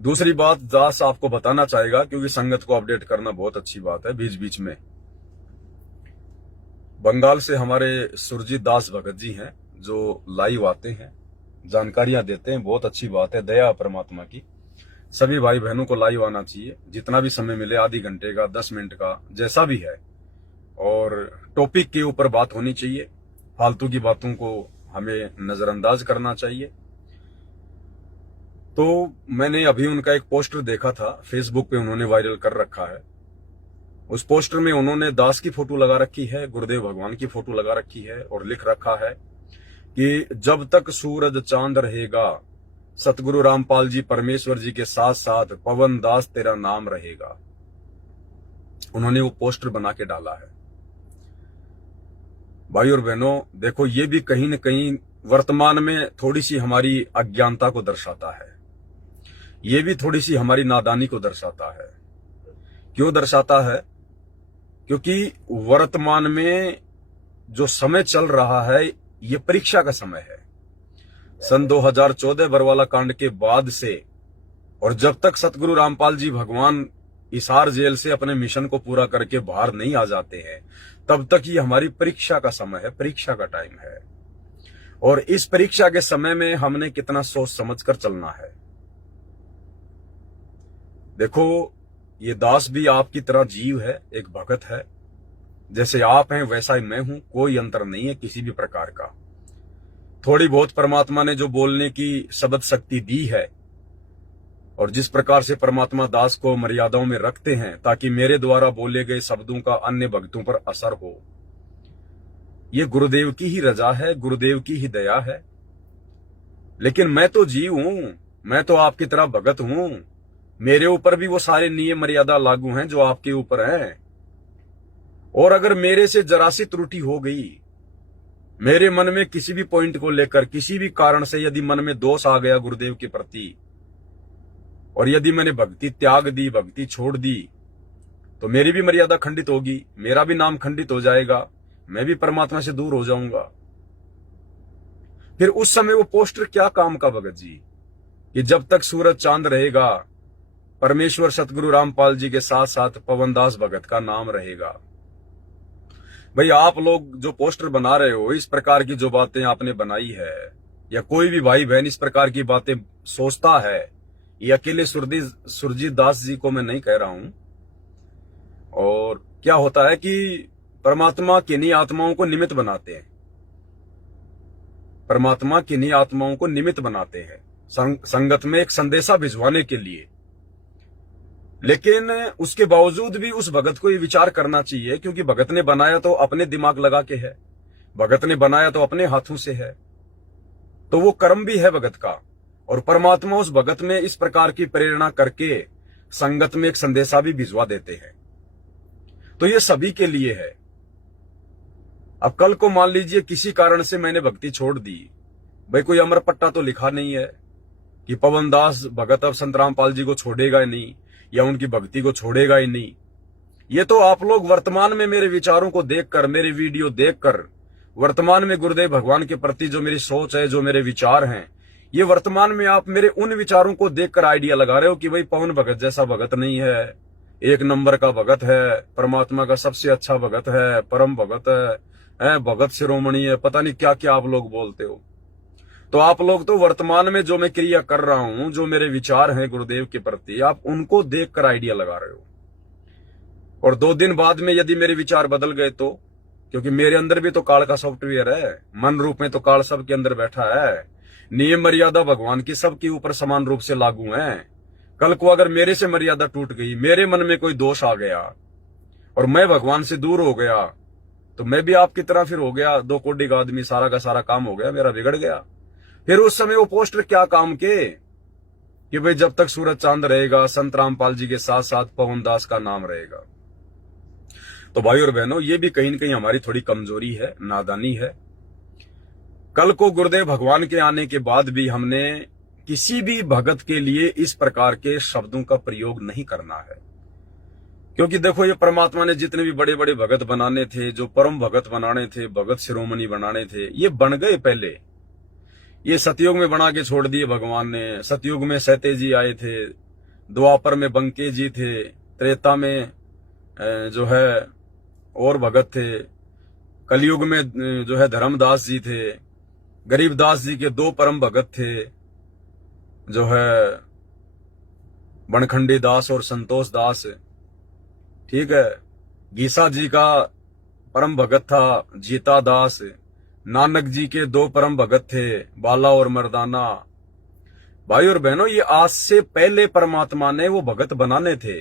दूसरी बात दास आपको बताना चाहेगा, क्योंकि संगत को अपडेट करना बहुत अच्छी बात है बीच बीच में। बंगाल से हमारे सुरजीत दास भगत जी हैं जो लाइव आते हैं, जानकारियां देते हैं, बहुत अच्छी बात है, दया परमात्मा की। सभी भाई बहनों को लाइव आना चाहिए, जितना भी समय मिले, आधे घंटे का, 10 मिनट का, जैसा भी है। और टॉपिक के ऊपर बात होनी चाहिए, फालतू की बातों को हमें नजरअंदाज करना चाहिए। तो मैंने अभी उनका एक पोस्टर देखा था, फेसबुक पे उन्होंने वायरल कर रखा है। उस पोस्टर में उन्होंने दास की फोटो लगा रखी है, गुरुदेव भगवान की फोटो लगा रखी है, और लिख रखा है कि जब तक सूरज चांद रहेगा, सतगुरु रामपाल जी परमेश्वर जी के साथ साथ पवन दास तेरा नाम रहेगा। उन्होंने वो पोस्टर बना के डाला है। भाई और बहनों, देखो, ये भी कहीं न कहीं वर्तमान में थोड़ी सी हमारी अज्ञानता को दर्शाता है, ये भी थोड़ी सी हमारी नादानी को दर्शाता है। क्यों दर्शाता है? क्योंकि वर्तमान में जो समय चल रहा है, ये परीक्षा का समय है। सन 2014 बरवाला कांड के बाद से, और जब तक सतगुरु रामपाल जी भगवान हिसार जेल से अपने मिशन को पूरा करके बाहर नहीं आ जाते हैं, तब तक ये हमारी परीक्षा का समय है, परीक्षा का टाइम है। और इस परीक्षा के समय में हमने कितना सोच समझ कर चलना है। देखो, ये दास भी आपकी तरह जीव है, एक भगत है। जैसे आप हैं वैसा ही मैं हूं, कोई अंतर नहीं है किसी भी प्रकार का। थोड़ी बहुत परमात्मा ने जो बोलने की शब्द शक्ति दी है, और जिस प्रकार से परमात्मा दास को मर्यादाओं में रखते हैं ताकि मेरे द्वारा बोले गए शब्दों का अन्य भक्तों पर असर हो, ये गुरुदेव की ही रजा है, गुरुदेव की ही दया है। लेकिन मैं तो जीव हूं, मैं तो आपकी तरह भगत हूं। मेरे ऊपर भी वो सारे नियम मर्यादा लागू हैं जो आपके ऊपर हैं। और अगर मेरे से जरा सी त्रुटि हो गई, मेरे मन में किसी भी पॉइंट को लेकर किसी भी कारण से यदि मन में दोष आ गया गुरुदेव के प्रति, और यदि मैंने भक्ति त्याग दी, भक्ति छोड़ दी, तो मेरी भी मर्यादा खंडित होगी, मेरा भी नाम खंडित हो जाएगा, मैं भी परमात्मा से दूर हो जाऊंगा। फिर उस समय वो पोस्टर क्या काम का भगत जी, कि जब तक सूरज चांद रहेगा, परमेश्वर सतगुरु रामपाल जी के साथ साथ पवनदास भगत का नाम रहेगा। भाई, आप लोग जो पोस्टर बना रहे हो, इस प्रकार की जो बातें आपने बनाई है, या कोई भी भाई बहन इस प्रकार की बातें सोचता है, ये अकेले सुरजीत दास जी को मैं नहीं कह रहा हूं। और क्या होता है कि परमात्मा किन्हीं आत्माओं को निमित्त बनाते हैं, परमात्मा किन्हीं आत्माओं को निमित्त बनाते हैं संगत में एक संदेशा भिजवाने के लिए। लेकिन उसके बावजूद भी उस भगत को ये विचार करना चाहिए, क्योंकि भगत ने बनाया तो अपने दिमाग लगा के है, भगत ने बनाया तो अपने हाथों से है, तो वो कर्म भी है भगत का। और परमात्मा उस भगत में इस प्रकार की प्रेरणा करके संगत में एक संदेशा भी भिजवा देते हैं। तो ये सभी के लिए है। अब कल को मान लीजिए किसी कारण से मैंने भक्ति छोड़ दी, भाई कोई अमर पट्टा तो लिखा नहीं है कि पवनदास भगत अब संत रामपाल जी को छोड़ेगा ही नहीं, या उनकी भक्ति को छोड़ेगा ही नहीं। ये तो आप लोग वर्तमान में मेरे विचारों को देखकर, मेरे वीडियो देखकर, वर्तमान में गुरुदेव भगवान के प्रति जो मेरी सोच है, जो मेरे विचार हैं, ये वर्तमान में आप मेरे उन विचारों को देखकर आइडिया लगा रहे हो कि भाई पवन भगत जैसा भगत नहीं है, एक नंबर का भगत है, परमात्मा का सबसे अच्छा भगत है, परम भगत है, भगत शिरोमणि है, पता नहीं क्या क्या आप लोग बोलते हो। तो आप लोग तो वर्तमान में जो मैं क्रिया कर रहा हूं, जो मेरे विचार हैं गुरुदेव के प्रति, आप उनको देखकर आइडिया लगा रहे हो। और 2 दिन बाद में यदि मेरे विचार बदल गए तो, क्योंकि मेरे अंदर भी तो काल का सॉफ्टवेयर है, मन रूप में तो काल सबके अंदर बैठा है, नियम मर्यादा भगवान की सबके ऊपर समान रूप से लागू है। कल को अगर मेरे से मर्यादा टूट गई, मेरे मन में कोई दोष आ गया और मैं भगवान से दूर हो गया, तो मैं भी आपकी तरह फिर हो गया 2 कोड़ी का आदमी, सारा का सारा काम हो गया, मेरा बिगड़ गया। फिर उस समय वो पोस्टर क्या काम के, कि भाई जब तक सूरज चांद रहेगा, संत रामपाल जी के साथ साथ पवनदास का नाम रहेगा। तो भाई और बहनों, ये भी कहीं न कहीं हमारी थोड़ी कमजोरी है, नादानी है। कल को गुरुदेव भगवान के आने के बाद भी हमने किसी भी भगत के लिए इस प्रकार के शब्दों का प्रयोग नहीं करना है। क्योंकि देखो, ये परमात्मा ने जितने भी बड़े बड़े भगत बनाने थे, जो परम भगत बनाने थे, भगत शिरोमणि बनाने थे, ये बन गए पहले। ये सतयुग में बना के छोड़ दिए भगवान ने। सतयुग में सहते जी आए थे, द्वापर में बंके जी थे, त्रेता में जो है और भगत थे, कलयुग में जो है धर्मदास जी थे, गरीबदास जी के 2 परम भगत थे जो है बनखंडी दास और संतोष दास। ठीक है, गीसा जी का परम भगत था जीता दास, नानक जी के 2 परम भगत थे बाला और मर्दाना। भाई और बहनों, ये आज से पहले परमात्मा ने वो भगत बनाने थे,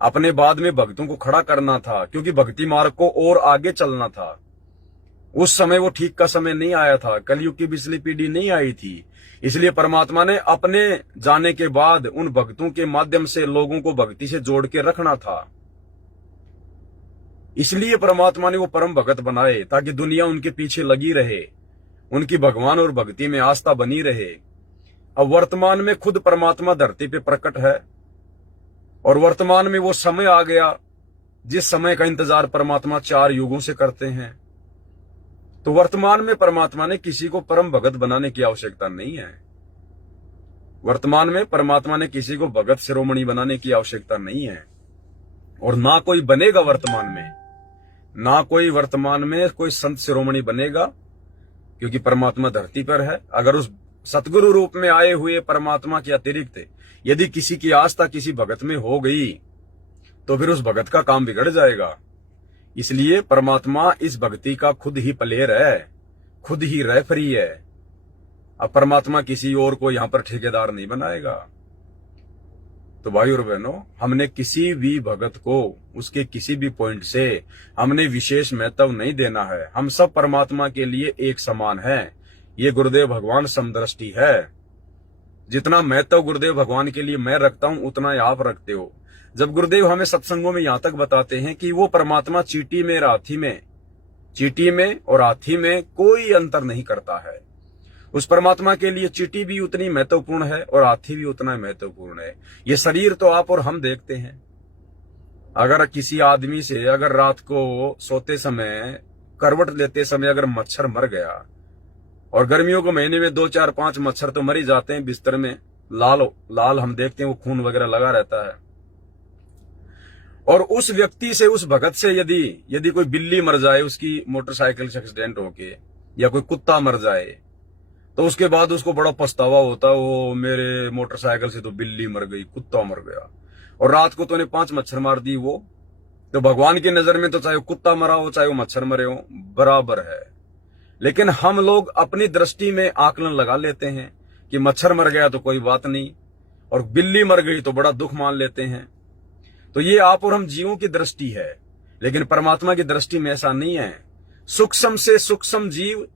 अपने बाद में भक्तों को खड़ा करना था, क्योंकि भक्ति मार्ग को और आगे चलना था। उस समय वो ठीक का समय नहीं आया था, कलयुग की पिछली पीढ़ी नहीं आई थी, इसलिए परमात्मा ने अपने जाने के बाद उन भक्तों के माध्यम से लोगों को भक्ति से जोड़ के रखना था। इसलिए परमात्मा ने वो परम भगत बनाए ताकि दुनिया उनके पीछे लगी रहे, उनकी भगवान और भक्ति में आस्था बनी रहे। अब वर्तमान में खुद परमात्मा धरती पे प्रकट है और वर्तमान में वो समय आ गया जिस समय का इंतजार परमात्मा 4 युगों से करते हैं। तो वर्तमान में परमात्मा ने किसी को परम भगत बनाने की आवश्यकता नहीं है। वर्तमान में परमात्मा ने किसी को भगत शिरोमणि बनाने की आवश्यकता नहीं है, और ना कोई बनेगा वर्तमान में, ना कोई वर्तमान में कोई संत शिरोमणि बनेगा, क्योंकि परमात्मा धरती पर है। अगर उस सतगुरु रूप में आए हुए परमात्मा के अतिरिक्त यदि किसी की आस्था किसी भगत में हो गई तो फिर उस भगत का काम बिगड़ जाएगा। इसलिए परमात्मा इस भक्ति का खुद ही प्लेयर है, खुद ही रेफरी है। अब परमात्मा किसी और को यहां पर ठेकेदार नहीं बनाएगा। तो भाई और बहनों, हमने किसी भी भगत को उसके किसी भी पॉइंट से हमने विशेष महत्व नहीं देना है। हम सब परमात्मा के लिए एक समान हैं। ये गुरुदेव भगवान समदृष्टि है। जितना महत्व गुरुदेव भगवान के लिए मैं रखता हूं उतना ही आप रखते हो। जब गुरुदेव हमें सत्संगों में यहां तक बताते हैं कि वो परमात्मा चींटी में और हाथी में कोई अंतर नहीं करता है, उस परमात्मा के लिए चींटी भी उतनी महत्वपूर्ण है और हाथी भी उतना महत्वपूर्ण है। ये शरीर तो आप और हम देखते हैं। अगर किसी आदमी से अगर रात को सोते समय करवट लेते समय अगर मच्छर मर गया, और गर्मियों के महीने में 2 4 5 मच्छर तो मर ही जाते हैं बिस्तर में, लाल हम देखते हैं, वो खून वगैरह लगा रहता है। और उस व्यक्ति से, उस भगत से यदि कोई बिल्ली मर जाए उसकी मोटरसाइकिल से एक्सीडेंट होके, या कोई कुत्ता मर जाए, तो उसके बाद उसको बड़ा पछतावा होता है, वो मेरे मोटरसाइकिल से तो बिल्ली मर गई, कुत्ता मर गया, और रात को तूने 5 मच्छर मार दी। वो तो भगवान की नजर में तो चाहे वो कुत्ता मरा हो चाहे वो मच्छर मरे हो बराबर है। लेकिन हम लोग अपनी दृष्टि में आकलन लगा लेते हैं कि मच्छर मर गया तो कोई बात नहीं, और बिल्ली मर गई तो बड़ा दुख मान लेते हैं। तो ये आप और हम जीवों की दृष्टि है, लेकिन परमात्मा की दृष्टि में ऐसा नहीं है। सूक्ष्म से सूक्ष्म जीव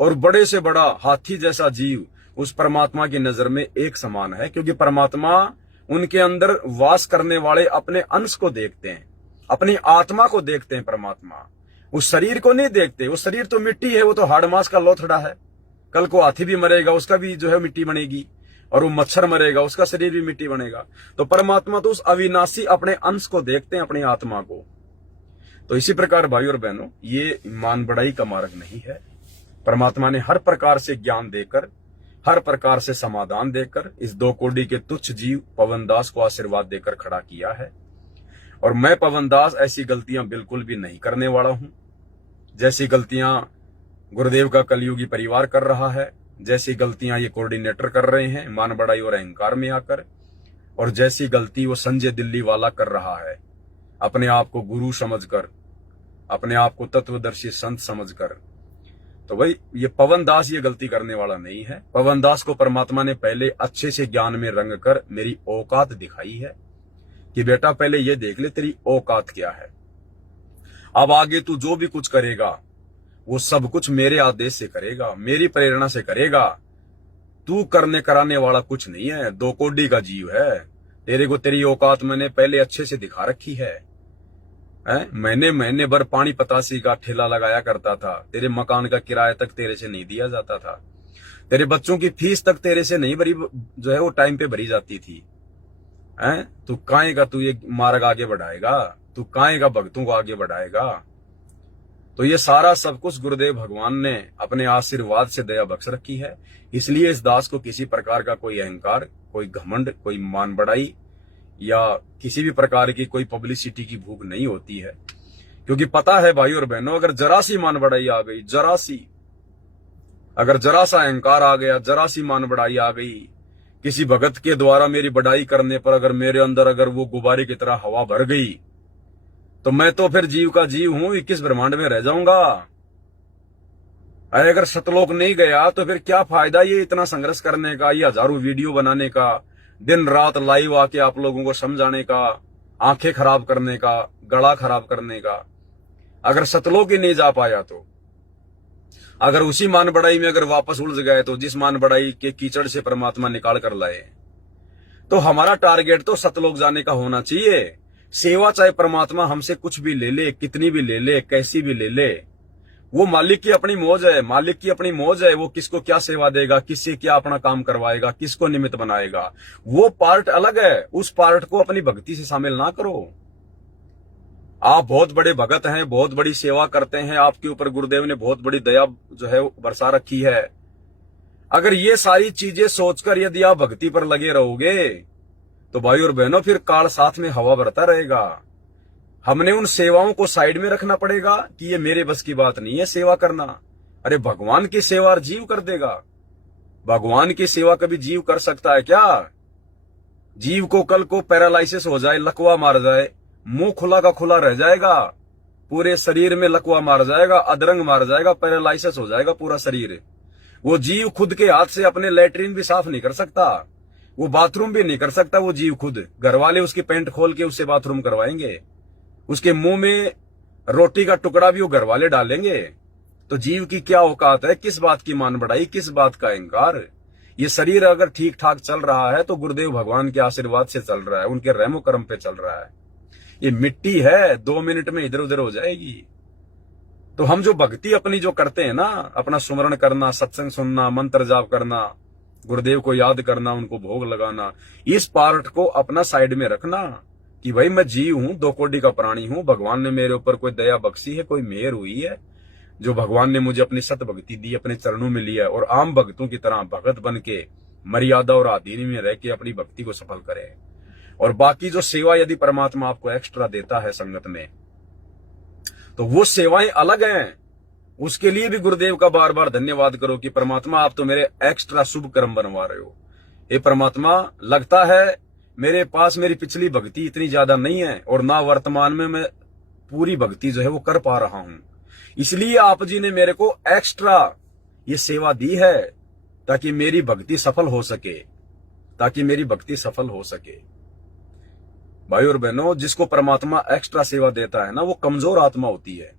और बड़े से बड़ा हाथी जैसा जीव उस परमात्मा की नजर में एक समान है, क्योंकि परमात्मा उनके अंदर वास करने वाले अपने अंश को देखते हैं, अपनी आत्मा को देखते हैं। परमात्मा उस शरीर को नहीं देखते। वो शरीर तो मिट्टी है, वो तो हाड़ मांस का लोथड़ा है। कल को हाथी भी मरेगा, उसका भी जो है मिट्टी बनेगी, और वो मच्छर मरेगा, उसका शरीर भी मिट्टी बनेगा। तो परमात्मा तो उस अविनाशी अपने अंश को देखते हैं, अपनी आत्मा को। तो इसी प्रकार भाई और बहनों, ये मान बढ़ाई का मार्ग नहीं है। परमात्मा ने हर प्रकार से ज्ञान देकर, हर प्रकार से समाधान देकर इस 2 कोड़ी के तुच्छ जीव पवनदास को आशीर्वाद देकर खड़ा किया है। और मैं पवनदास ऐसी गलतियां बिल्कुल भी नहीं करने वाला हूं, जैसी गलतियां गुरुदेव का कलयुगी परिवार कर रहा है, जैसी गलतियां ये कोऑर्डिनेटर कर रहे हैं मान बढ़ाई और अहंकार में आकर, और जैसी गलती वो संजय दिल्ली वाला कर रहा है अपने आप को गुरु समझकर, अपने आप को तत्वदर्शी संत समझकर। तो भाई ये पवनदास ये गलती करने वाला नहीं है। पवनदास को परमात्मा ने पहले अच्छे से ज्ञान में रंग कर मेरी औकात दिखाई है कि बेटा पहले ये देख ले तेरी औकात क्या है। अब आगे तू जो भी कुछ करेगा वो सब कुछ मेरे आदेश से करेगा, मेरी प्रेरणा से करेगा। तू करने कराने वाला कुछ नहीं है, 2 कोड़ी का जीव है। तेरे को तेरी औकात मैंने पहले अच्छे से दिखा रखी है। महीने भर पानी पतासी का ठेला लगाया करता था, तेरे मकान का किराया तक तेरे से नहीं दिया जाता था, तेरे बच्चों की फीस तक तेरे से नहीं भरी, जो है वो टाइम पे भरी जाती थी। तू काहे का तू ये मार्ग आगे बढ़ाएगा, तू काहे का भक्तों को आगे बढ़ाएगा। तो ये सारा सब कुछ गुरुदेव भगवान ने अपने आशीर्वाद से दया बख्श रखी है। इसलिए इस दास को किसी प्रकार का कोई अहंकार, कोई घमंड, कोई मान बढ़ाई या किसी भी प्रकार की कोई पब्लिसिटी की भूख नहीं होती है, क्योंकि पता है भाई और बहनों, अगर जरा सी मान बढ़ाई आ गई, जरा सी, अगर जरा सा अहंकार आ गया, जरा सी मान बढ़ाई आ गई, किसी भगत के द्वारा मेरी बढ़ाई करने पर अगर मेरे अंदर अगर वो गुब्बारे की तरह हवा भर गई, तो मैं तो फिर जीव का जीव हूं, 21 ब्रह्मांड में रह जाऊंगा। अगर सतलोक नहीं गया तो फिर क्या फायदा ये इतना संघर्ष करने का, ये हजारों वीडियो बनाने का, दिन रात लाइव आके आप लोगों को समझाने का, आंखें खराब करने का, गला खराब करने का। अगर सतलोक ही नहीं जा पाया तो, अगर उसी मान बढ़ाई में अगर वापस उलझ गए, तो जिस मान बढ़ाई के कीचड़ से परमात्मा निकाल कर लाए, तो हमारा टारगेट तो सतलोक जाने का होना चाहिए। सेवा चाहे परमात्मा हमसे कुछ भी ले ले, कितनी भी ले ले, कैसी भी ले ले, वो मालिक की अपनी मौज है, मालिक की अपनी मौज है। वो किसको क्या सेवा देगा, किससे क्या अपना काम करवाएगा, किसको निमित्त बनाएगा, वो पार्ट अलग है। उस पार्ट को अपनी भक्ति से शामिल ना करो। आप बहुत बड़े भगत हैं, बहुत बड़ी सेवा करते हैं, आपके ऊपर गुरुदेव ने बहुत बड़ी दया जो है बरसा रखी है। अगर ये सारी चीजें सोचकर यदि आप भक्ति पर लगे रहोगे, तो भाई और बहनों फिर काल साथ में हवा भरता रहेगा। हमने उन सेवाओं को साइड में रखना पड़ेगा कि ये मेरे बस की बात नहीं है सेवा करना। अरे भगवान की सेवा जीव कर देगा। भगवान की सेवा कभी जीव कर सकता है क्या? जीव को कल को पैरालाइसिस हो जाए, लकवा मार जाए, मुंह खुला का खुला रह जाएगा, पूरे शरीर में लकवा मार जाएगा, अधरंग मार जाएगा, पैरालाइसिस हो जाएगा पूरा शरीर। वो जीव खुद के हाथ से अपने लैट्रिन भी साफ नहीं कर सकता, वो बाथरूम भी नहीं कर सकता। वो जीव खुद, घर वाले उसकी पैंट खोल के उससे बाथरूम करवाएंगे, उसके मुंह में रोटी का टुकड़ा भी वो घर वाले डालेंगे। तो जीव की क्या औकात है, किस बात की मान बढ़ाई, किस बात का अहंकार। ये शरीर अगर ठीक ठाक चल रहा है तो गुरुदेव भगवान के आशीर्वाद से चल रहा है, उनके रहमो करम पे चल रहा है। ये मिट्टी है, 2 मिनट में इधर उधर हो जाएगी। तो हम जो भक्ति अपनी जो करते हैं ना, अपना सुमरण करना, सत्संग सुनना, मंत्र जाप करना, गुरुदेव को याद करना, उनको भोग लगाना, इस पार्ट को अपना साइड में रखना कि भाई मैं जीव हूं, 2 कोटि का प्राणी हूं। भगवान ने मेरे ऊपर कोई दया बख्शी है, कोई मेहर हुई है, जो भगवान ने मुझे अपनी सत भक्ति दी, अपने चरणों में लिया, और आम भक्तों की तरह भगत बन के मर्यादा और आधीन में रह के अपनी भक्ति को सफल करे। और बाकी जो सेवा यदि परमात्मा आपको एक्स्ट्रा देता है संगत में, तो वो सेवाएं अलग हैं। उसके लिए भी गुरुदेव का बार बार धन्यवाद करो कि परमात्मा आप तो मेरे एक्स्ट्रा शुभ कर्म बनवा रहे हो। हे परमात्मा, लगता है मेरे पास मेरी पिछली भक्ति इतनी ज्यादा नहीं है, और ना वर्तमान में मैं पूरी भक्ति जो है वो कर पा रहा हूं, इसलिए आप जी ने मेरे को एक्स्ट्रा ये सेवा दी है, ताकि मेरी भक्ति सफल हो सके, ताकि मेरी भक्ति सफल हो सके। भाई और बहनों, जिसको परमात्मा एक्स्ट्रा सेवा देता है ना, वो कमजोर आत्मा होती है।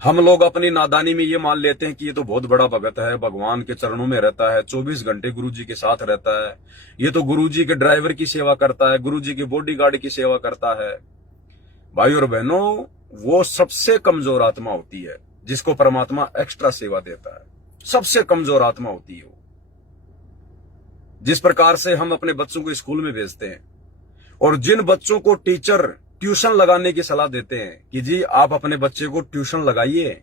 हम लोग अपनी नादानी में ये मान लेते हैं कि ये तो बहुत बड़ा भगत है, भगवान के चरणों में रहता है, 24 घंटे गुरुजी के साथ रहता है, ये तो गुरुजी के ड्राइवर की सेवा करता है, गुरुजी के बॉडीगार्ड की सेवा करता है। भाई और बहनों, वो सबसे कमजोर आत्मा होती है जिसको परमात्मा एक्स्ट्रा सेवा देता है। सबसे कमजोर आत्मा होती है वो। जिस प्रकार से हम अपने बच्चों को स्कूल में भेजते हैं, और जिन बच्चों को टीचर ट्यूशन लगाने की सलाह देते हैं कि जी आप अपने बच्चे को ट्यूशन लगाइए,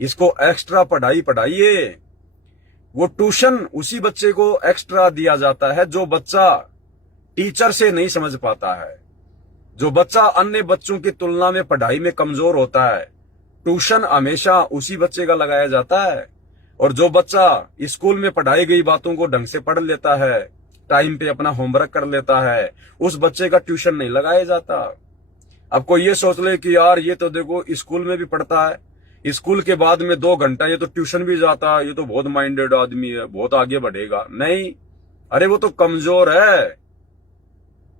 इसको एक्स्ट्रा पढ़ाइए, वो ट्यूशन उसी बच्चे को एक्स्ट्रा दिया जाता है जो बच्चा टीचर से नहीं समझ पाता है, जो बच्चा अन्य बच्चों की तुलना में पढ़ाई में कमजोर होता है। ट्यूशन हमेशा उसी बच्चे का लगाया जाता है। और जो बच्चा स्कूल में पढ़ाई गई बातों को ढंग से पढ़ लेता है, टाइम पे अपना होमवर्क कर लेता है, उस बच्चे का ट्यूशन नहीं लगाया जाता। अब कोई ये सोच ले कि यार ये तो देखो स्कूल में भी पढ़ता है, स्कूल के बाद में 2 घंटा ये तो ट्यूशन भी जाता है, ये तो बहुत माइंडेड आदमी है, बहुत आगे बढ़ेगा। नहीं, अरे वो तो कमजोर है,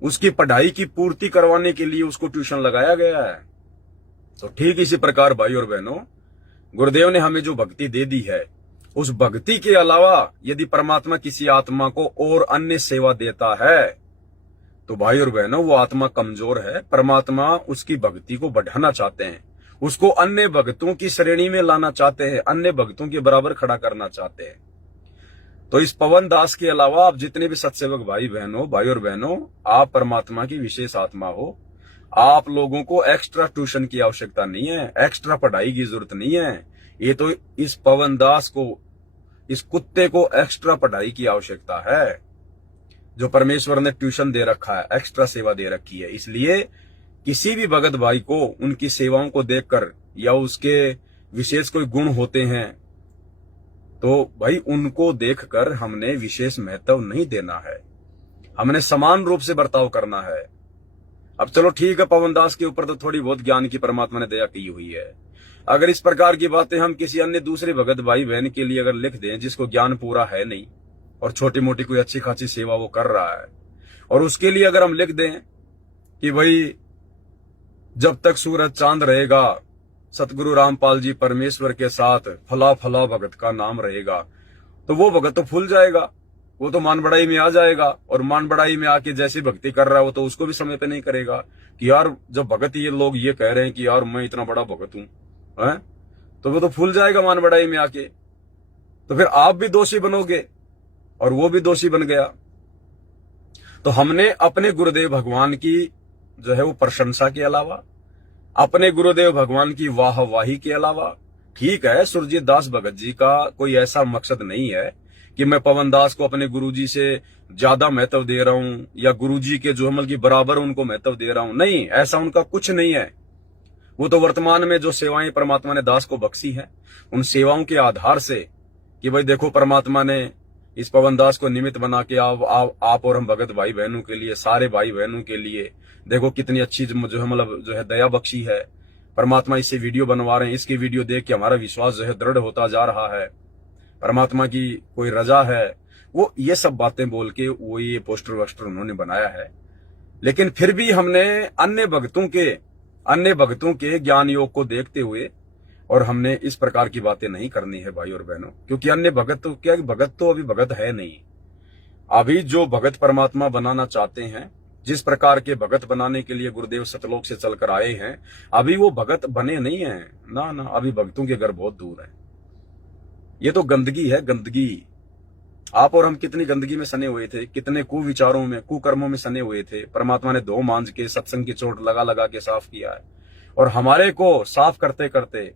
उसकी पढ़ाई की पूर्ति करवाने के लिए उसको ट्यूशन लगाया गया है। तो ठीक इसी प्रकार भाई और बहनों, गुरुदेव ने हमें जो भक्ति दे दी है, उस भक्ति के अलावा यदि परमात्मा किसी आत्मा को और अन्य सेवा देता है, तो भाई और बहनों वो आत्मा कमजोर है। परमात्मा उसकी भक्ति को बढ़ाना चाहते हैं, उसको अन्य भक्तों की श्रेणी में लाना चाहते हैं, अन्य भक्तों के बराबर खड़ा करना चाहते हैं। तो इस पवन दास के अलावा आप जितने भी सत्सेवक भाई और बहनों, आप परमात्मा की विशेष आत्मा हो। आप लोगों को एक्स्ट्रा ट्यूशन की आवश्यकता नहीं है, एक्स्ट्रा पढ़ाई की जरूरत नहीं है। ये तो इस पवन दास को, इस कुत्ते को एक्स्ट्रा पढ़ाई की आवश्यकता है। जो परमेश्वर ने ट्यूशन दे रखा है, एक्स्ट्रा सेवा दे रखी है। इसलिए किसी भी भगत भाई को उनकी सेवाओं को देखकर या उसके विशेष कोई गुण होते हैं तो भाई उनको देखकर हमने विशेष महत्व नहीं देना है, हमने समान रूप से बर्ताव करना है। अब चलो ठीक है, पवन दास के ऊपर तो थोड़ी बहुत ज्ञान की परमात्मा ने दया की हुई है। अगर इस प्रकार की बातें हम किसी अन्य दूसरे भगत भाई बहन के लिए अगर लिख दें जिसको ज्ञान पूरा है नहीं और छोटी मोटी कोई अच्छी खासी सेवा वो कर रहा है, और उसके लिए अगर हम लिख दें कि भाई जब तक सूरज चांद रहेगा सतगुरु रामपाल जी परमेश्वर के साथ फला फला भगत का नाम रहेगा, तो वो भगत तो फूल जाएगा, वो तो मान बढ़ाई में आ जाएगा। और मान बढ़ाई में आके जैसी भक्ति कर रहा है वो तो उसको भी समय पे नहीं करेगा कि यार जब भगत ये लोग ये कह रहे हैं कि यार मैं इतना बड़ा भगत हूं, तो वो तो फूल जाएगा मान बढ़ाई में आके। तो फिर आप भी दोषी बनोगे और वो भी दोषी बन गया। तो हमने अपने गुरुदेव भगवान की जो है वो प्रशंसा के अलावा, अपने गुरुदेव भगवान की वाहवाही के अलावा, ठीक है सुरजीत दास भगत जी का कोई ऐसा मकसद नहीं है कि मैं पवन दास को अपने गुरुजी से ज्यादा महत्व दे रहा हूं या गुरुजी के जो अमल की बराबर उनको महत्व दे रहा हूं, नहीं, ऐसा उनका कुछ नहीं है। वो तो वर्तमान में जो सेवाएं परमात्मा ने दास को बख्शी हैं उन सेवाओं के आधार से कि भाई देखो परमात्मा ने इस पवन दास को निमित्त बना के आप और हम भगत भाई बहनों के लिए, सारे भाई बहनों के लिए देखो कितनी अच्छी जो है मतलब जो है दया बख्शी है। परमात्मा इससे वीडियो बनवा रहे हैं, इसकी वीडियो देख के हमारा विश्वास जो है दृढ़ होता जा रहा है, परमात्मा की कोई रजा है। वो ये सब बातें बोल के वो ये पोस्टर वोस्टर उन्होंने बनाया है। लेकिन फिर भी हमने अन्य भक्तों के ज्ञान योग को देखते हुए और हमने इस प्रकार की बातें नहीं करनी है भाई और बहनों, क्योंकि अन्य भगत तो क्या, भगत तो अभी भगत है नहीं। अभी जो भगत परमात्मा बनाना चाहते हैं, जिस प्रकार के भगत बनाने के लिए गुरुदेव सतलोक से चलकर आए हैं, अभी वो भगत बने नहीं है ना, अभी भक्तों के घर बहुत दूर है। ये तो गंदगी है, गंदगी। आप और हम कितनी गंदगी में सने हुए थे, कितने कुविचारों में, कुकर्मों में सने हुए थे। परमात्मा ने दो मांझ के सत्संग की चोट लगा लगा के साफ किया है, और हमारे को साफ करते करते,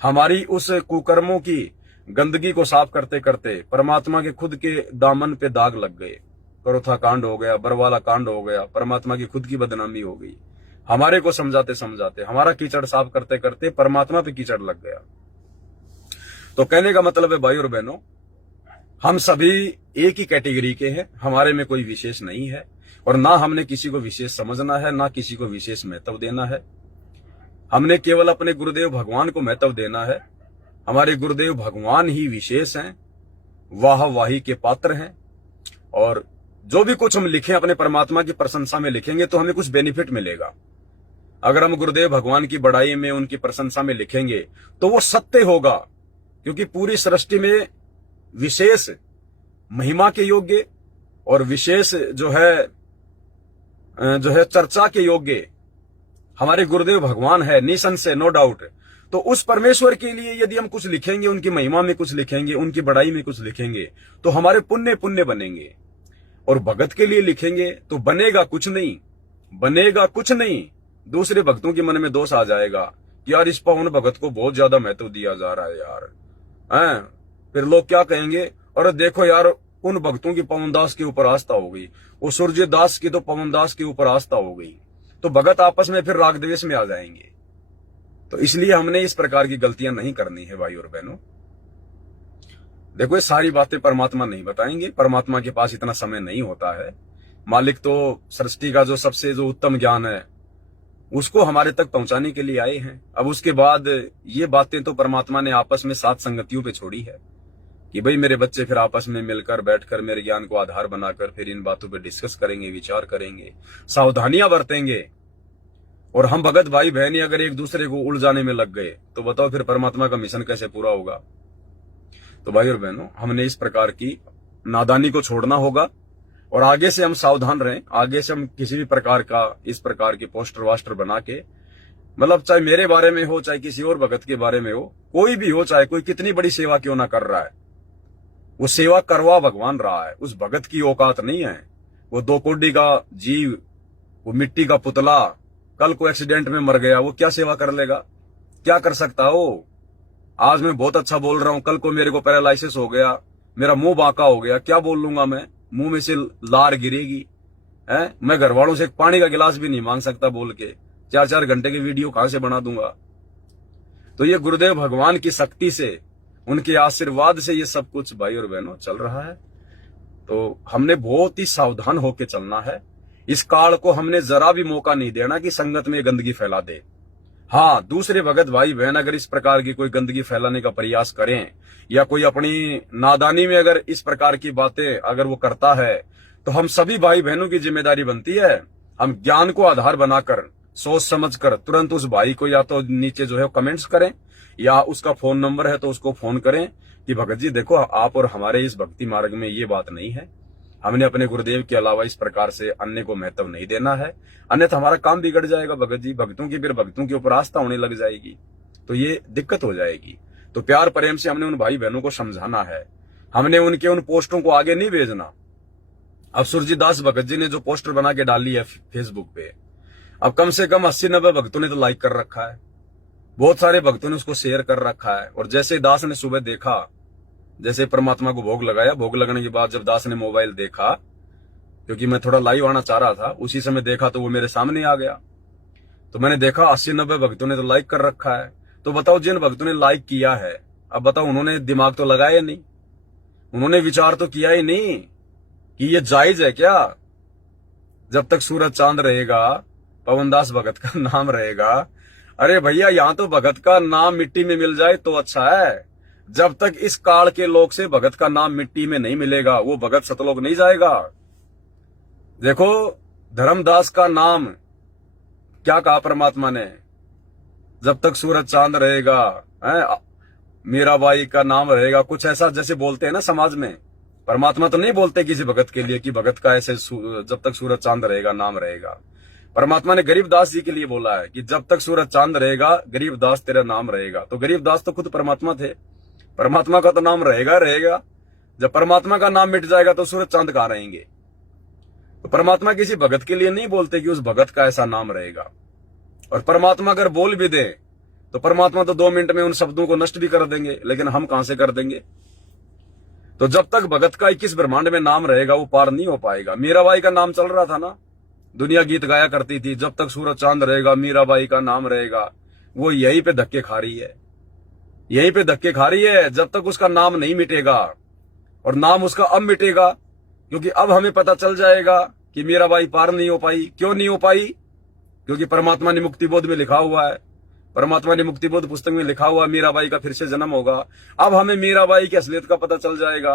हमारी उस कुकर्मों की गंदगी को साफ करते करते परमात्मा के खुद के दामन पे दाग लग गए। करोथा कांड हो गया, बरवाला कांड हो गया, परमात्मा की खुद की बदनामी हो गई। हमारे को समझाते समझाते, हमारा कीचड़ साफ करते करते परमात्मा पे कीचड़ लग गया। तो कहने का मतलब है भाई और बहनों, हम सभी एक ही कैटेगरी के हैं, हमारे में कोई विशेष नहीं है, और ना हमने किसी को विशेष समझना है, ना किसी को विशेष महत्व देना है। हमने केवल अपने गुरुदेव भगवान को महत्व देना है। हमारे गुरुदेव भगवान ही विशेष हैं, वाहवाही के पात्र हैं, और जो भी कुछ हम लिखें अपने परमात्मा की प्रशंसा में लिखेंगे तो हमें कुछ बेनिफिट मिलेगा। अगर हम गुरुदेव भगवान की बड़ाई में, उनकी प्रशंसा में लिखेंगे तो वो सत्य होगा, क्योंकि पूरी सृष्टि में विशेष महिमा के योग्य और विशेष जो है चर्चा के योग्य हमारे गुरुदेव भगवान है, निसंशय, नो डाउट। तो उस परमेश्वर के लिए यदि हम कुछ लिखेंगे, उनकी महिमा में कुछ लिखेंगे, उनकी बड़ाई में कुछ लिखेंगे, तो हमारे पुण्य पुण्य बनेंगे। और भगत के लिए लिखेंगे तो बनेगा कुछ नहीं, बनेगा कुछ नहीं। दूसरे भक्तों के मन में दोष आ जाएगा कि यार इस पवन भगत को बहुत ज्यादा महत्व दिया जा रहा है यार, हैं? फिर लोग क्या कहेंगे, और देखो यार उन भक्तों की पवन दास के ऊपर आस्था हो गई, वो सूर्य दास की तो पवन दास के ऊपर आस्था हो गई, तो भगत आपस में फिर राग द्वेष में आ जाएंगे। तो इसलिए हमने इस प्रकार की गलतियां नहीं करनी है भाई और बहनों। देखो ये सारी बातें परमात्मा नहीं बताएंगे, परमात्मा के पास इतना समय नहीं होता है। मालिक तो सृष्टि का जो सबसे जो उत्तम ज्ञान है उसको हमारे तक पहुंचाने के लिए आए हैं। अब उसके बाद ये बातें तो परमात्मा ने आपस में सात संगतियों पे छोड़ी है कि भाई मेरे बच्चे फिर आपस में मिलकर बैठकर मेरे ज्ञान को आधार बनाकर फिर इन बातों पे डिस्कस करेंगे, विचार करेंगे, सावधानियां बरतेंगे। और हम भगत भाई बहनी अगर एक दूसरे को उलझाने में लग गए तो बताओ फिर परमात्मा का मिशन कैसे पूरा होगा। तो भाई और बहनों, हमने इस प्रकार की नादानी को छोड़ना होगा और आगे से हम सावधान रहें। आगे से हम किसी भी प्रकार का इस प्रकार के पोस्टर वास्टर बना के, मतलब चाहे मेरे बारे में हो, चाहे किसी और भगत के बारे में हो, कोई भी हो, चाहे कोई कितनी बड़ी सेवा क्यों ना कर रहा है, वो सेवा करवा भगवान रहा है। उस भगत की औकात नहीं है। वो दो कोडी का जीव, वो मिट्टी का पुतला, कल को एक्सीडेंट में मर गया, वो क्या सेवा कर लेगा, क्या कर सकता हो। आज मैं बहुत अच्छा बोल रहा हूं, कल को मेरे को पैरालिसिस हो गया, मेरा मुंह बांका हो गया, क्या बोल लूंगा मैं, मुंह में से लार गिरेगी। है, मैं घर वालों से एक पानी का गिलास भी नहीं मांग सकता बोल के, 4-4 घंटे की वीडियो कहां से बना दूंगा। तो ये गुरुदेव भगवान की शक्ति से, उनके आशीर्वाद से ये सब कुछ भाई और बहनों चल रहा है। तो हमने बहुत ही सावधान होकर चलना है। इस काल को हमने जरा भी मौका नहीं देना कि संगत में गंदगी फैला दे। हाँ, दूसरे भगत भाई बहन अगर इस प्रकार की कोई गंदगी फैलाने का प्रयास करें या कोई अपनी नादानी में अगर इस प्रकार की बातें अगर वो करता है, तो हम सभी भाई बहनों की जिम्मेदारी बनती है, हम ज्ञान को आधार बनाकर सोच समझकर तुरंत उस भाई को या तो नीचे जो है कमेंट्स करें, या उसका फोन नंबर है तो उसको फोन करें कि भगत जी देखो, आप और हमारे इस भक्ति मार्ग में ये बात नहीं है, हमने अपने गुरुदेव के अलावा इस प्रकार से अन्य को महत्व नहीं देना है, अन्यथा हमारा काम बिगड़ जाएगा भगत जी, भक्तों की फिर भक्तों के ऊपर आस्था होने लग जाएगी, तो ये दिक्कत हो जाएगी। तो प्यार प्रेम से हमने उन भाई बहनों को समझाना है, हमने उनके उन पोस्टों को आगे नहीं भेजना। अब सुरजीदास भगत जी ने जो पोस्टर बना के डाली है फेसबुक पे, अब कम से कम 80-90 भक्तों ने तो लाइक कर रखा है, बहुत सारे भक्तों ने उसको शेयर कर रखा है। और जैसे दास ने सुबह देखा, जैसे परमात्मा को भोग लगाया, भोग लगाने के बाद जब दास ने मोबाइल देखा, क्योंकि मैं थोड़ा लाइव आना चाह रहा था, उसी समय देखा तो वो मेरे सामने आ गया। तो मैंने देखा 80-90 भक्तों ने तो लाइक कर रखा है। तो बताओ, जिन भक्तों ने लाइक किया है, अब बताओ उन्होंने दिमाग तो लगाया नहीं, उन्होंने विचार तो किया ही नहीं कि ये जायज है क्या। जब तक सूरज चांद रहेगा, पवनदास भगत का नाम रहेगा। अरे भैया, यहां तो भगत का नाम मिट्टी में मिल जाए तो अच्छा है, जब तक इस काल के लोग से भगत का नाम मिट्टी में नहीं मिलेगा, वो भगत सतलोक नहीं जाएगा। देखो, धर्मदास का नाम क्या कहा परमात्मा ने, जब तक सूरज चांद रहेगा, मीराबाई का नाम रहेगा, कुछ ऐसा जैसे बोलते हैं ना समाज में। परमात्मा तो नहीं बोलते किसी भगत के लिए कि भगत का ऐसे जब तक सूरज चांद रहेगा नाम रहेगा। परमात्मा ने गरीबदास जी के लिए बोला है कि जब तक सूरज चांद रहेगा गरीबदास तेरा नाम रहेगा। तो गरीबदास तो खुद परमात्मा थे, परमात्मा का तो नाम रहेगा रहेगा। जब परमात्मा का नाम मिट जाएगा तो सूरज चांद कहां रहेंगे। तो परमात्मा किसी भगत के लिए नहीं बोलते कि उस भगत का ऐसा नाम रहेगा। और परमात्मा अगर बोल भी दे तो परमात्मा तो 2 मिनट में उन शब्दों को नष्ट भी कर देंगे, लेकिन हम कहां से कर देंगे। तो जब तक भगत का 21 ब्रह्मांड में नाम रहेगा वो पार नहीं हो पाएगा। मीराबाई का नाम चल रहा था ना, दुनिया गीत गाया करती थी, जब तक सूरज चांद रहेगा मीराबाई का नाम रहेगा। वो यहीं पे धक्के खा रही है, यहीं पे धक्के खा रही है, जब तक उसका नाम नहीं मिटेगा। और नाम उसका अब मिटेगा, क्योंकि अब हमें पता चल जाएगा कि मीराबाई पार नहीं हो पाई। क्यों नहीं हो पाई? क्योंकि परमात्मा ने मुक्तिबोध में लिखा हुआ है, परमात्मा ने मुक्तिबोध पुस्तक में लिखा हुआ मीराबाई का फिर से जन्म होगा। अब हमें मीराबाई की असलियत का पता चल जाएगा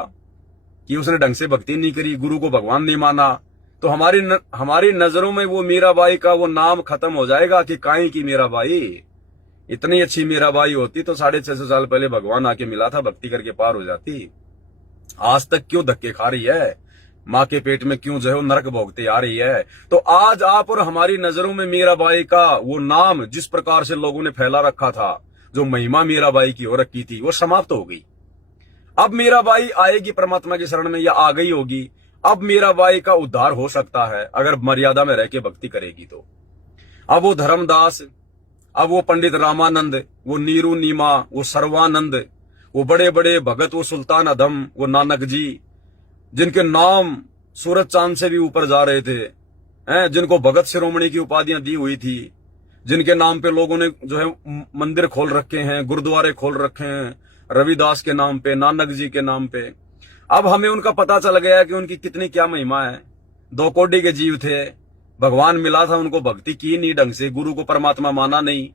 कि उसने ढंग से भक्ति नहीं करी, गुरु को भगवान नहीं माना। तो हमारी नजरों में वो मीराबाई का वो नाम खत्म हो जाएगा कि काई की मीराबाई, इतनी अच्छी मीराबाई होती तो 650 साल पहले भगवान आके मिला था, भक्ति करके पार हो जाती। आज तक क्यों धक्के खा रही है, माँ के पेट में क्यों जो है वो नरक भोगते आ रही है। तो आज आप और हमारी नजरों में मीराबाई का वो नाम जिस प्रकार से लोगों ने फैला रखा था, जो महिमा मीराबाई की हो रखी थी, वो समाप्त हो गई। अब मीराबाई आएगी परमात्मा की शरण में, या आ गई होगी। अब मीराबाई का उद्धार हो सकता है अगर मर्यादा में रह के भक्ति करेगी तो। अब वो धर्मदास, अब वो पंडित रामानंद, वो नीरू नीमा, वो सर्वानंद, वो बड़े बड़े भगत, वो सुल्तान अधम, वो नानक जी, जिनके नाम सूरज चांद से भी ऊपर जा रहे थे, जिनको भगत शिरोमणि की उपाधियां दी हुई थी, जिनके नाम पे लोगों ने जो है मंदिर खोल रखे हैं, गुरुद्वारे खोल रखे हैं, रविदास के नाम पे, नानक जी के नाम पे। अब हमें उनका पता चल गया कि उनकी कितनी क्या महिमा है। 2 कोटि के जीव थे, भगवान मिला था, उनको भक्ति की नहीं ढंग से, गुरु को परमात्मा माना नहीं,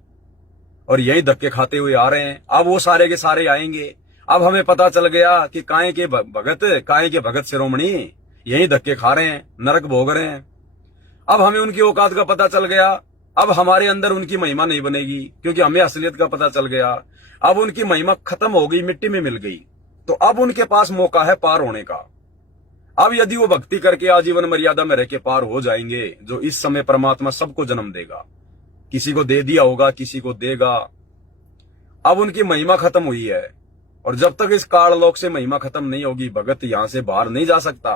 और यही धक्के खाते हुए आ रहे हैं। अब वो सारे के सारे आएंगे। अब हमें पता चल गया कि काहे के भगत शिरोमणि यही धक्के खा रहे हैं, नरक भोग रहे हैं। अब हमें उनकी औकात का पता चल गया। अब हमारे अंदर उनकी महिमा नहीं बनेगी, क्योंकि हमें असलियत का पता चल गया। अब उनकी महिमा खत्म हो गई, मिट्टी में मिल गई। तो अब उनके पास मौका है पार होने का। अब यदि वो भक्ति करके आजीवन मर्यादा में रह के पार हो जाएंगे, जो इस समय परमात्मा सबको जन्म देगा, किसी को दे दिया होगा, किसी को देगा। अब उनकी महिमा खत्म हुई है, और जब तक इस काल लोक से महिमा खत्म नहीं होगी, भगत यहां से बाहर नहीं जा सकता।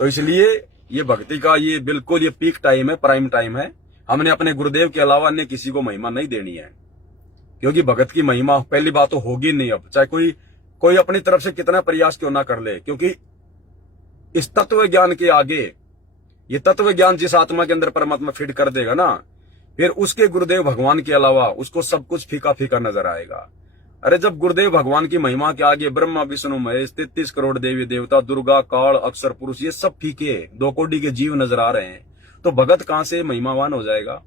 तो इसलिए ये भक्ति का ये बिल्कुल ये पीक टाइम है, प्राइम टाइम है। हमने अपने गुरुदेव के अलावा अन्य किसी को महिमा नहीं देनी है, क्योंकि भगत की महिमा पहली बात तो होगी नहीं। अब चाहे कोई अपनी तरफ से कितना प्रयास क्यों ना कर ले, क्योंकि इस तत्व ज्ञान के आगे, ये तत्व ज्ञान जिस आत्मा के अंदर परमात्मा फिट कर देगा ना, फिर उसके गुरुदेव भगवान के अलावा उसको सब कुछ फीका फीका नजर आएगा। अरे जब गुरुदेव भगवान की महिमा के आगे ब्रह्मा विष्णु महेश 33 करोड़ देवी देवता, दुर्गा, काल, अक्षर पुरुष, ये सब फीके 2 कोटि के जीव नजर आ रहे हैं, तो भगत कहां से महिमावान हो जाएगा।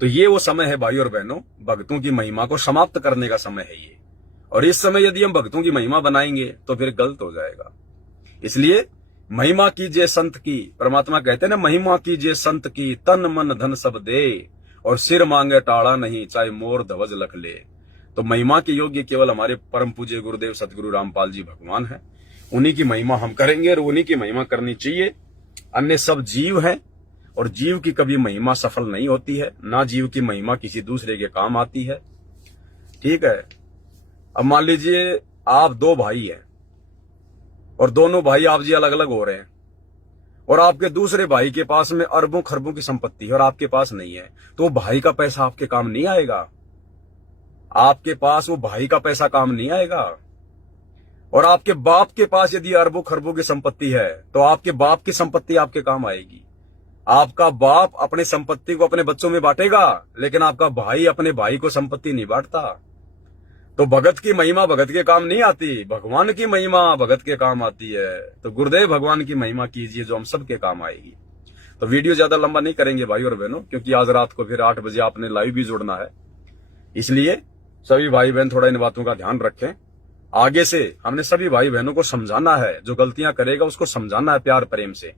तो ये वो समय है भाई और बहनों, भक्तों की महिमा को समाप्त करने का समय है ये। और इस समय यदि हम भक्तों की महिमा बनाएंगे तो फिर गलत हो जाएगा। इसलिए महिमा कीजिए संत की, परमात्मा कहते हैं ना, महिमा कीजिए संत की, तन मन धन सब दे, और सिर मांगे टाड़ा नहीं, चाहे मोर ध्वज लख ले। तो महिमा के योग्य केवल हमारे परम पूज्य गुरुदेव सतगुरु रामपाल जी भगवान हैं। उन्हीं की महिमा हम करेंगे और उन्हीं की महिमा करनी चाहिए। अन्य सब जीव हैं और जीव की कभी महिमा सफल नहीं होती है, ना जीव की महिमा किसी दूसरे के काम आती है। ठीक है, अब मान लीजिए आप 2 भाई हैं और दोनों भाई आप जी अलग अलग हो रहे हैं, और आपके दूसरे भाई के पास में अरबों खरबों की संपत्ति है और आपके पास नहीं है, तो भाई का पैसा आपके काम नहीं आएगा। आपके पास वो भाई का पैसा काम नहीं आएगा। और आपके बाप के पास यदि अरबों खरबों की संपत्ति है तो आपके बाप की संपत्ति आपके काम आएगी। आपका बाप अपनी संपत्ति को अपने बच्चों में बांटेगा, लेकिन आपका भाई अपने भाई को संपत्ति नहीं बांटता। तो भगत की महिमा भगत के काम नहीं आती, भगवान की महिमा भगत के काम आती है। तो गुरुदेव भगवान की महिमा कीजिए जो हम सबके काम आएगी। तो वीडियो ज्यादा लंबा नहीं करेंगे भाई और बहनों, क्योंकि आज रात को फिर 8 बजे आपने लाइव भी जुड़ना है। इसलिए सभी भाई बहन थोड़ा इन बातों का ध्यान रखें। आगे से हमने सभी भाई बहनों को समझाना है, जो गलतियां करेगा उसको समझाना है प्यार प्रेम से।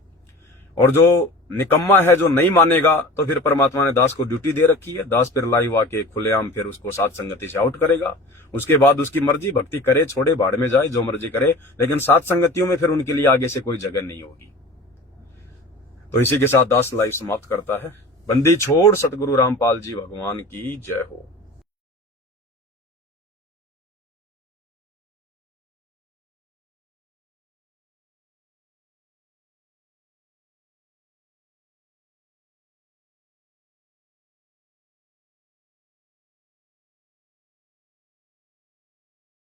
और जो निकम्मा है, जो नहीं मानेगा, तो फिर परमात्मा ने दास को ड्यूटी दे रखी है। दास फिर लाइव आके खुलेआम फिर उसको साथ संगति से आउट करेगा। उसके बाद उसकी मर्जी, भक्ति करे छोड़े भाड़ में जाए, जो मर्जी करे, लेकिन साथ संगतियों में फिर उनके लिए आगे से कोई जगह नहीं होगी। तो इसी के साथ दास लाइव समाप्त करता है। बंदी छोड़ सतगुरु रामपाल जी भगवान की जय हो।